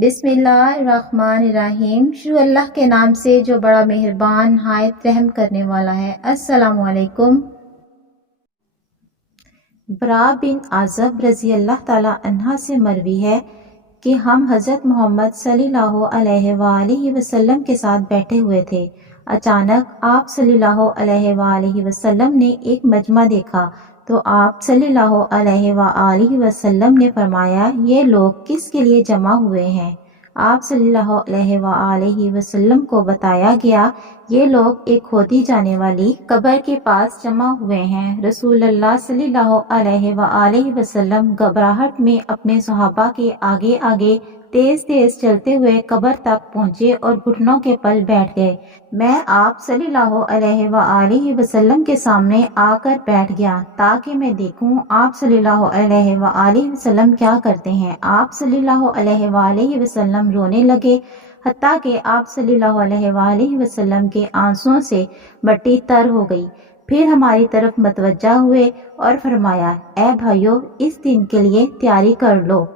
बिस्मिल्लाहिर्रहमानिर्रहीम। शुरू अल्लाह के नाम से जो बड़ा मेहरबान हायत रहम करने वाला है। अस्सलामु अलैकुम। बरा बिन आज़ब रज़ी अल्लाह ताला अन्हा से मरवी है कि हम हज़रत मोहम्मद सल्लल्लाहु अलैहि वसल्लम के साथ बैठे हुए थे। अचानक आप सल्लल्लाहु अलैहि वसल्लम ने एक मजमा देखा तो आप सल्लल्लाहु अलैहि वसल्लम ने फरमाया, ये लोग किसके लिए जमा हुए हैं? आप सल्लल्लाहु अलैहि वसल्लम को बताया गया, ये लोग एक खोदी जाने वाली कब्र के पास जमा हुए हैं। रसूलुल्लाह सल्लल्लाहु अलैहि वसल्लम घबराहट में अपने सहाबा के आगे आगे तेज तेज चलते हुए कब्र तक पहुँचे और घुटनों के पल बैठ गए। मैं आप सल्लल्लाहु अलैहि वसल्लम के सामने आकर बैठ गया ताकि मैं देखूं आप सल्लल्लाहु अलैहि वसल्लम क्या करते हैं। आप सल्लल्लाहु अलैहि वसल्लम रोने लगे, हत्ता कि आप सल्लल्लाहु अलैहि वसल्लम के आंसुओं से मट्टी तर हो गई। फिर हमारी तरफ मतवज्जा हुए और फरमाया, ऐ भाइयों, इस दिन के लिए तैयारी कर लो।